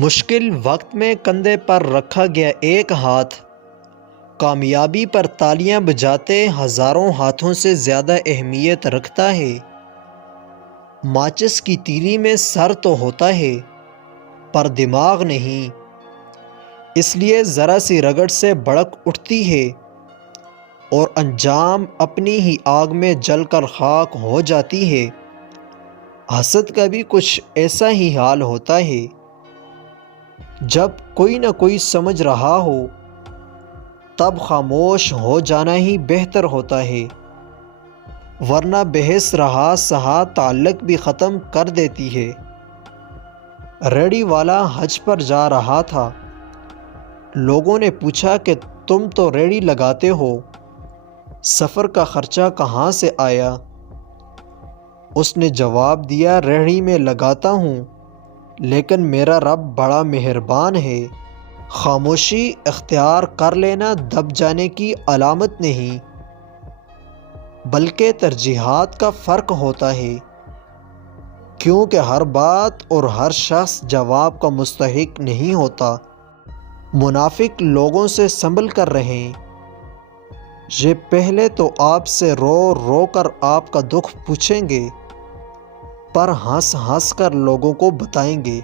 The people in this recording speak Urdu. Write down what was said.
مشکل وقت میں کندھے پر رکھا گیا ایک ہاتھ کامیابی پر تالیاں بجاتے ہزاروں ہاتھوں سے زیادہ اہمیت رکھتا ہے۔ ماچس کی تیلی میں سر تو ہوتا ہے پر دماغ نہیں، اس لیے ذرا سی رگڑ سے بھڑک اٹھتی ہے اور انجام اپنی ہی آگ میں جل کر خاک ہو جاتی ہے۔ حسد کا بھی کچھ ایسا ہی حال ہوتا ہے۔ جب کوئی نہ کوئی سمجھ رہا ہو تب خاموش ہو جانا ہی بہتر ہوتا ہے، ورنہ بحث رہا سہا تعلق بھی ختم کر دیتی ہے۔ ریڑھی والا حج پر جا رہا تھا۔ لوگوں نے پوچھا کہ تم تو ریڑھی لگاتے ہو، سفر کا خرچہ کہاں سے آیا؟ اس نے جواب دیا، ریڑھی میں لگاتا ہوں لیکن میرا رب بڑا مہربان ہے۔ خاموشی اختیار کر لینا دب جانے کی علامت نہیں، بلکہ ترجیحات کا فرق ہوتا ہے، کیونکہ ہر بات اور ہر شخص جواب کا مستحق نہیں ہوتا۔ منافق لوگوں سے سنبھل کر رہیں، یہ پہلے تو آپ سے رو رو کر آپ کا دکھ پوچھیں گے، پر ہنس ہنس کر لوگوں کو بتائیں گے۔